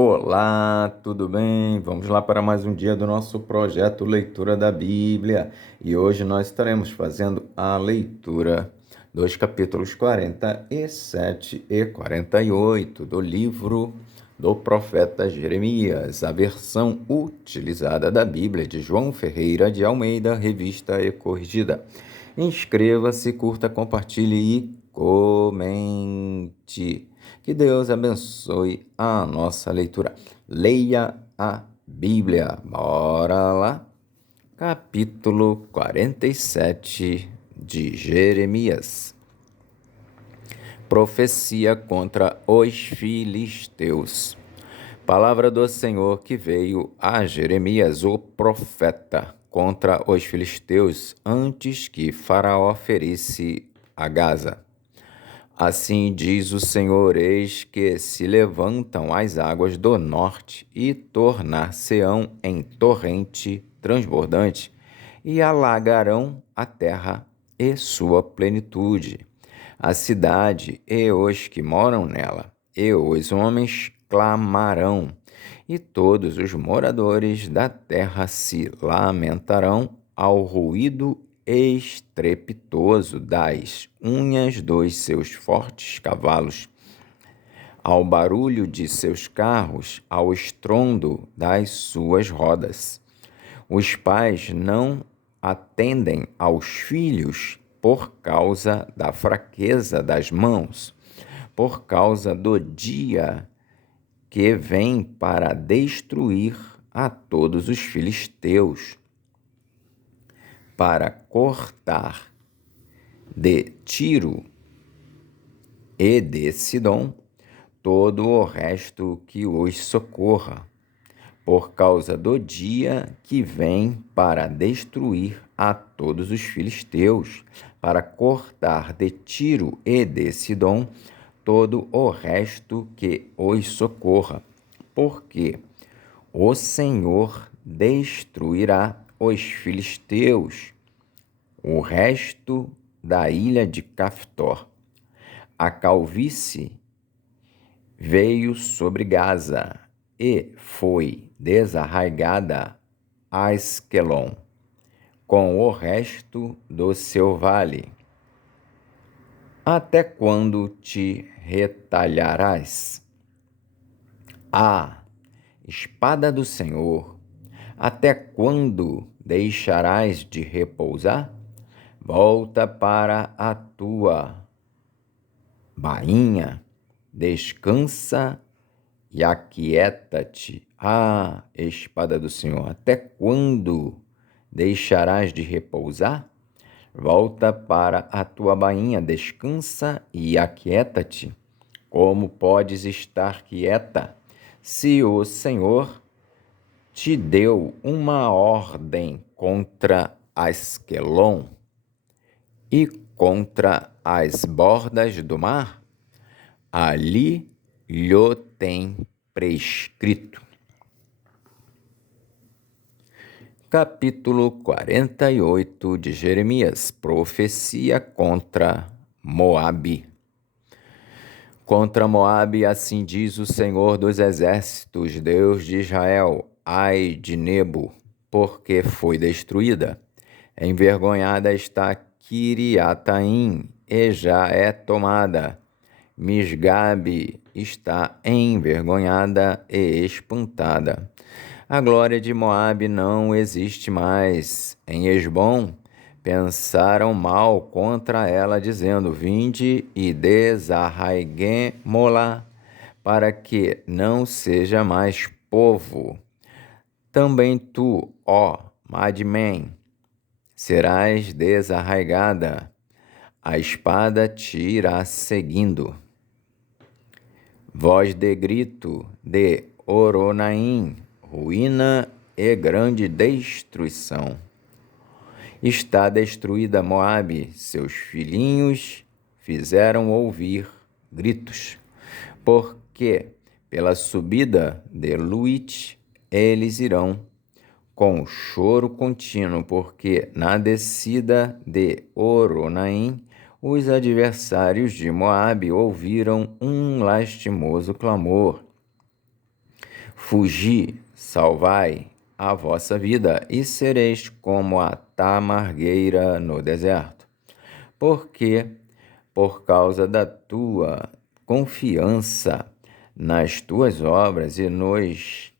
Olá, tudo bem? Vamos lá para mais um dia do nosso projeto Leitura da Bíblia. E hoje nós estaremos fazendo a leitura dos capítulos 47 e 48 do livro do profeta Jeremias, a versão utilizada da Bíblia de João Ferreira de Almeida, revista e corrigida. Inscreva-se, curta, compartilhe e comente. Que Deus abençoe a nossa leitura. Leia a Bíblia. Bora lá. Capítulo 47 de Jeremias. Profecia contra os filisteus. Palavra do Senhor que veio a Jeremias, o profeta, contra os filisteus antes que Faraó ferisse a Gaza. Assim diz o Senhor: eis que se levantam as águas do norte e tornar-se-ão em torrente transbordante e alagarão a terra e sua plenitude, a cidade e os que moram nela, e os homens clamarão, e todos os moradores da terra se lamentarão ao ruído estrepitoso das unhas dos seus fortes cavalos, ao barulho de seus carros, ao estrondo das suas rodas. Os pais não atendem aos filhos por causa da fraqueza das mãos, por causa do dia que vem para destruir a todos os filisteus, para cortar de Tiro e de Sidom todo o resto que os socorra, por causa do dia que vem para destruir a todos os filisteus, para cortar de Tiro e de Sidom todo o resto que os socorra, porque o Senhor destruirá os filisteus, o resto da ilha de Caftor. A calvície veio sobre Gaza e foi desarraigada a Asquelon, com o resto do seu vale. Até quando te retalharás? Espada do Senhor, até quando deixarás de repousar? Volta para a tua bainha, descansa e aquieta-te. Espada do Senhor, até quando deixarás de repousar? Volta para a tua bainha, descansa e aquieta-te. Como podes estar quieta se o Senhor te deu uma ordem contra Asquelon e contra as bordas do mar? Ali lhe tem prescrito. Capítulo 48 de Jeremias. Profecia contra Moabe. Contra Moabe, assim diz o Senhor dos Exércitos, Deus de Israel: ai de Nebo, porque foi destruída. Envergonhada está Quiriataim, e já é tomada. Misgabe está envergonhada e espantada. A glória de Moabe não existe mais. Em Esbom pensaram mal contra ela, dizendo: vinde e desarraiguemo-la, para que não seja mais povo. Também tu, ó Madmen, serás desarraigada, a espada te irá seguindo. Voz de grito de Oronaim, ruína e grande destruição. Está destruída Moabe, seus filhinhos fizeram ouvir gritos, porque pela subida de Luit eles irão com choro contínuo, porque na descida de Oronaim os adversários de Moabe ouviram um lastimoso clamor. Fugi, salvai a vossa vida, e sereis como a tamargueira no deserto. Porque, por causa da tua confiança nas tuas obras e nos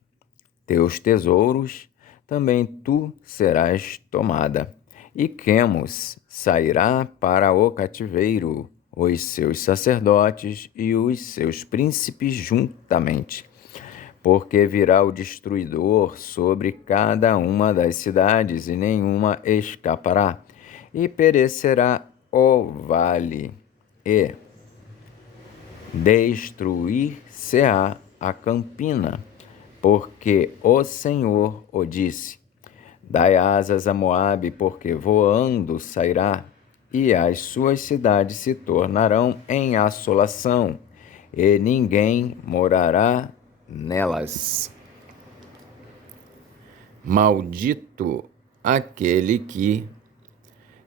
teus tesouros, também tu serás tomada. E Quemos sairá para o cativeiro, os seus sacerdotes e os seus príncipes juntamente. Porque virá o destruidor sobre cada uma das cidades, e nenhuma escapará, e perecerá o vale, e destruir-se-á a campina, porque o Senhor o disse. Dai asas a Moabe, porque voando sairá, e as suas cidades se tornarão em assolação, e ninguém morará nelas. Maldito aquele que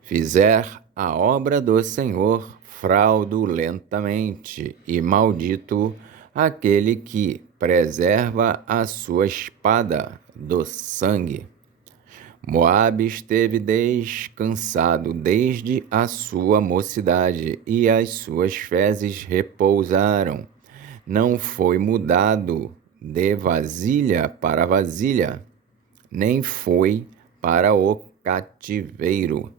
fizer a obra do Senhor fraudulentamente, e maldito aquele que preserva a sua espada do sangue. Moabe esteve descansado desde a sua mocidade, e as suas fezes repousaram. Não foi mudado de vasilha para vasilha, nem foi para o cativeiro.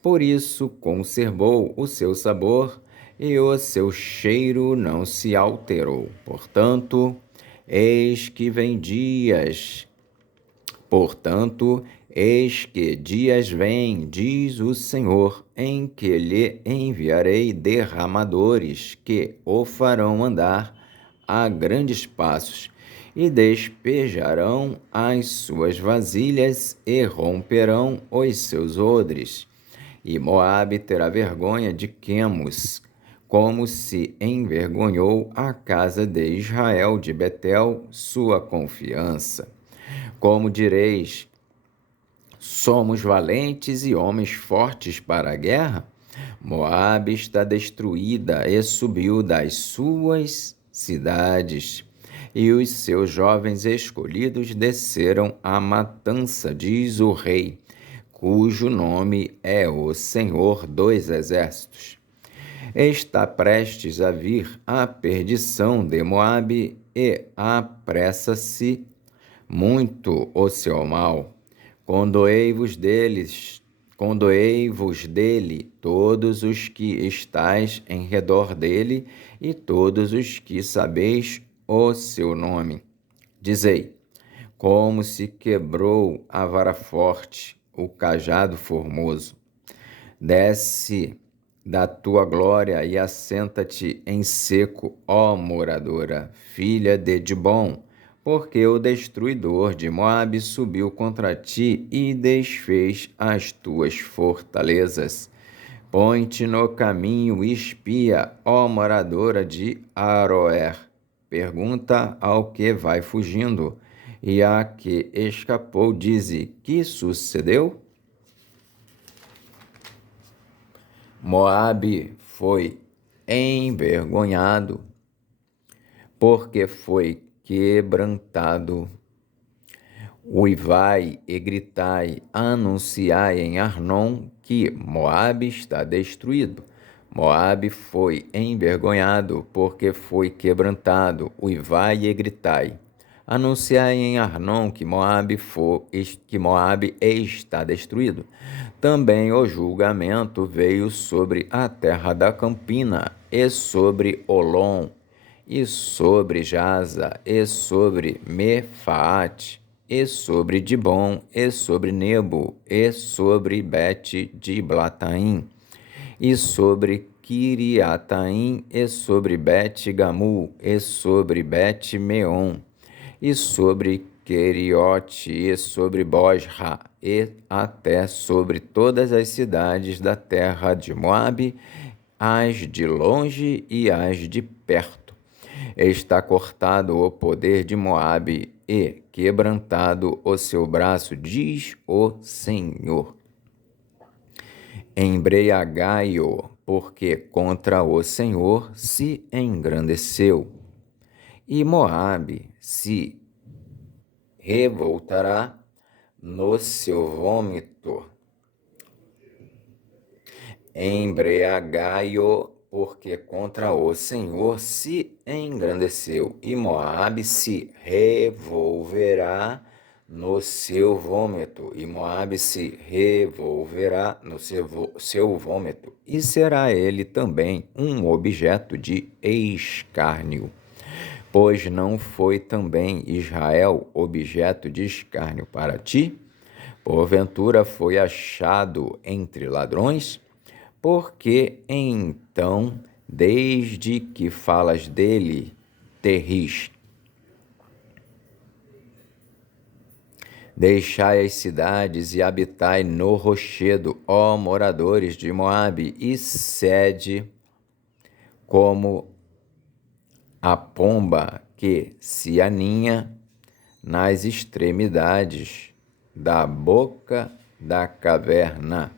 Por isso conservou o seu sabor, e o seu cheiro não se alterou. Portanto, eis que dias vêm, diz o Senhor, em que lhe enviarei derramadores, que o farão andar a grandes passos, e despejarão as suas vasilhas, e romperão os seus odres. E Moabe terá vergonha de Quemos, como se envergonhou a casa de Israel de Betel, sua confiança. Como direis, somos valentes e homens fortes para a guerra? Moabe está destruída e subiu das suas cidades, e os seus jovens escolhidos desceram à matança, diz o rei, cujo nome é o Senhor dos Exércitos. Está prestes a vir a perdição de Moabe, e apressa-se muito o seu mal. Condoei-vos dele, todos os que estáis em redor dele, e todos os que sabeis o seu nome. Dizei, como se quebrou a vara forte, o cajado formoso. Desce da tua glória e assenta-te em seco, ó moradora, filha de Dibom, porque o destruidor de Moabe subiu contra ti e desfez as tuas fortalezas. Põe-te no caminho e espia, ó moradora de Aroer. Pergunta ao que vai fugindo, e a que escapou dize, que sucedeu? Moabe foi envergonhado, porque foi quebrantado. Uivai e gritai, anunciai em Arnon que Moabe está destruído. Moabe foi envergonhado, porque foi quebrantado. Uivai e gritai. Anunciai em Arnon que Moabe está destruído. Também o julgamento veio sobre a terra da Campina, e sobre Olom, e sobre Jaza, e sobre Mefaate, e sobre Dibom, e sobre Nebo, e sobre Bet-Diblataim, e sobre Kiriataim, e sobre Bet-Gamu, e sobre Bet-Meon, e sobre Queriote, e sobre Bosra, e até sobre todas as cidades da terra de Moabe, as de longe e as de perto. Está cortado o poder de Moabe e quebrantado o seu braço, diz o Senhor. Embriagai-o, porque contra o Senhor se engrandeceu, e Moabe se revoltará no seu vômito. Embriagai-o, porque contra o Senhor se engrandeceu, e Moabe se revolverá no seu vômito, e Moabe se revolverá no seu vômito, e será ele também um objeto de escárnio. Pois não foi também Israel objeto de escárnio para ti? Porventura foi achado entre ladrões? Porque então, desde que falas dele, te ris? Deixai as cidades e habitai no rochedo, ó moradores de Moabe, e sede como a pomba que se aninha nas extremidades da boca da caverna.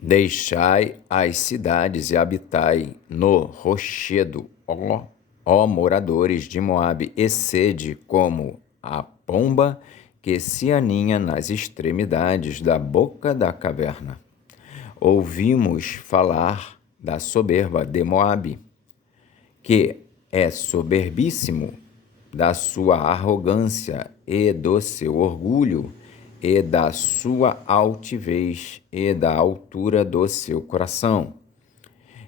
Deixai as cidades e habitai no rochedo, ó moradores de Moabe, e sede como a pomba que se aninha nas extremidades da boca da caverna. Ouvimos falar da soberba de Moabe, que é soberbíssimo, da sua arrogância e do seu orgulho, e da sua altivez e da altura do seu coração.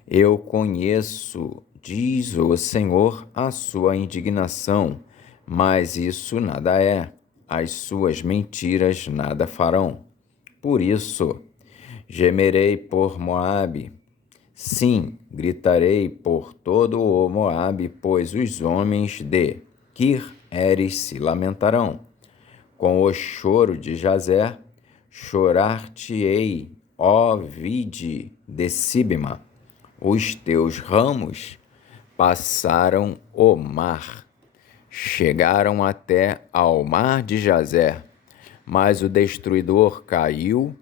Eu conheço, diz o Senhor, a sua indignação, mas isso nada é, as suas mentiras nada farão. Por isso, gemerei por Moabe, sim, gritarei por todo o Moabe, pois os homens de Kir-Eres se lamentarão. Com o choro de Jazer, chorar-te-ei, ó vide de Sibma. Os teus ramos passaram o mar, chegaram até ao mar de Jazer, mas o destruidor caiu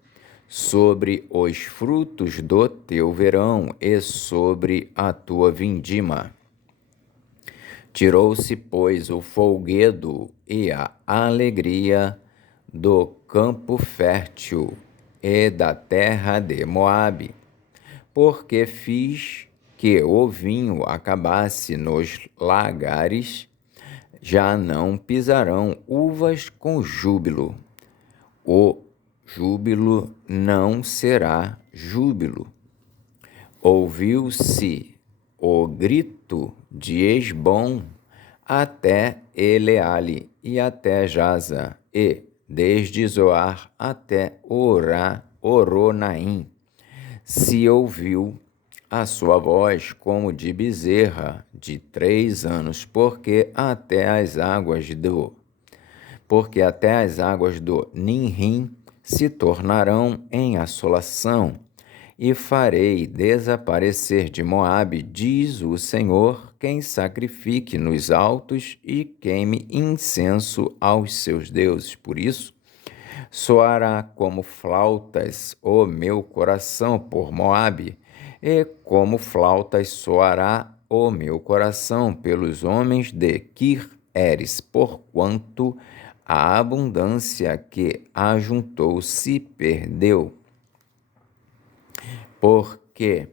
sobre os frutos do teu verão e sobre a tua vindima. Tirou-se, pois, o folguedo e a alegria do campo fértil e da terra de Moabe, porque fiz que o vinho acabasse nos lagares, já não pisarão uvas com júbilo. O júbilo não será júbilo. Ouviu-se o grito de Esbom até Eleale e até Jaza, e desde Zoar até Oronaim. Se ouviu a sua voz como de bezerra de 3 anos, porque até as águas do Ninrim se tornarão em assolação, e farei desaparecer de Moabe, diz o Senhor, quem sacrifique nos altos e queime incenso aos seus deuses. Por isso, soará como flautas o meu coração por Moabe, e como flautas soará o meu coração pelos homens de Kir-Eres, porquanto a abundância que ajuntou se perdeu. Porque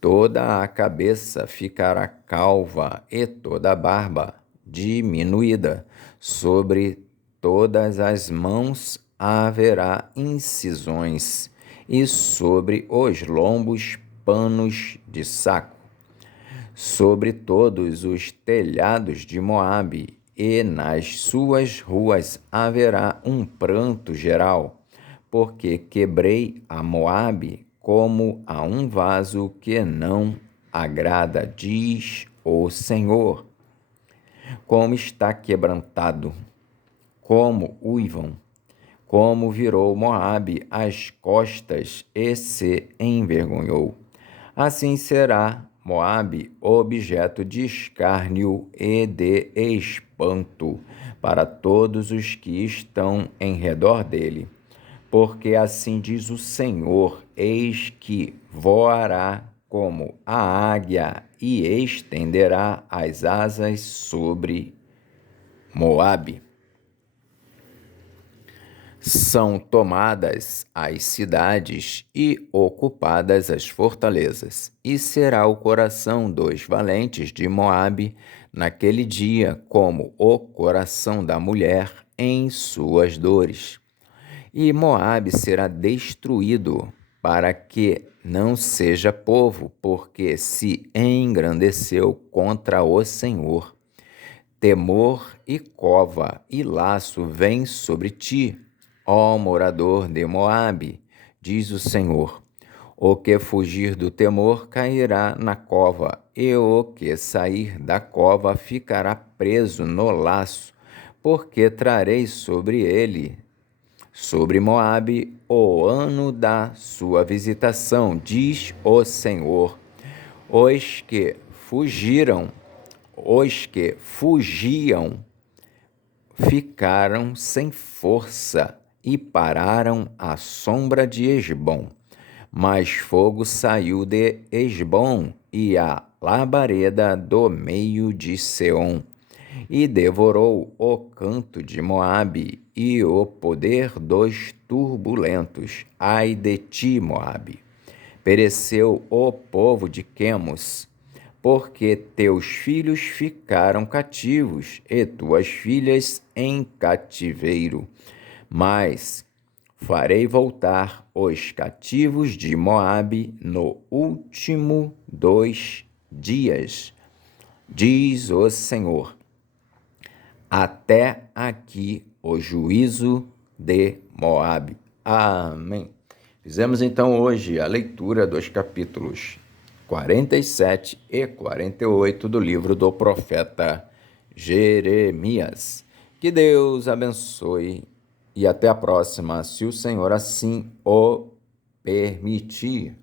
toda a cabeça ficará calva e toda a barba diminuída, sobre todas as mãos haverá incisões, e sobre os lombos panos de saco. Sobre todos os telhados de Moabe e nas suas ruas haverá um pranto geral, porque quebrei a Moabe como a um vaso que não agrada, diz o Senhor. Como está quebrantado, como uivam, como virou Moabe as costas e se envergonhou. Assim será Moabe objeto de escárnio e de espanto para todos os que estão em redor dele. Porque assim diz o Senhor, eis que voará como a águia e estenderá as asas sobre Moabe. São tomadas as cidades e ocupadas as fortalezas, e será o coração dos valentes de Moabe naquele dia como o coração da mulher em suas dores. E Moabe será destruído, para que não seja povo, porque se engrandeceu contra o Senhor. Temor e cova e laço vêm sobre ti, ó morador de Moabe, diz o Senhor. O que fugir do temor cairá na cova, e o que sair da cova ficará preso no laço, porque trarei sobre ele, sobre Moabe, o ano da sua visitação, diz o Senhor. Os que fugiam ficaram sem força e pararam à sombra de Esbom. Mas fogo saiu de Esbom e a labareda do meio de Seom, e devorou o canto de Moabe e o poder dos turbulentos. Ai de ti, Moabe! Pereceu o povo de Quemos, porque teus filhos ficaram cativos e tuas filhas em cativeiro. Mas farei voltar os cativos de Moabe no último dos dias, diz o Senhor. Até aqui o juízo de Moabe. Amém. Fizemos então hoje a leitura dos capítulos 47 e 48 do livro do profeta Jeremias. Que Deus abençoe e até a próxima, se o Senhor assim o permitir.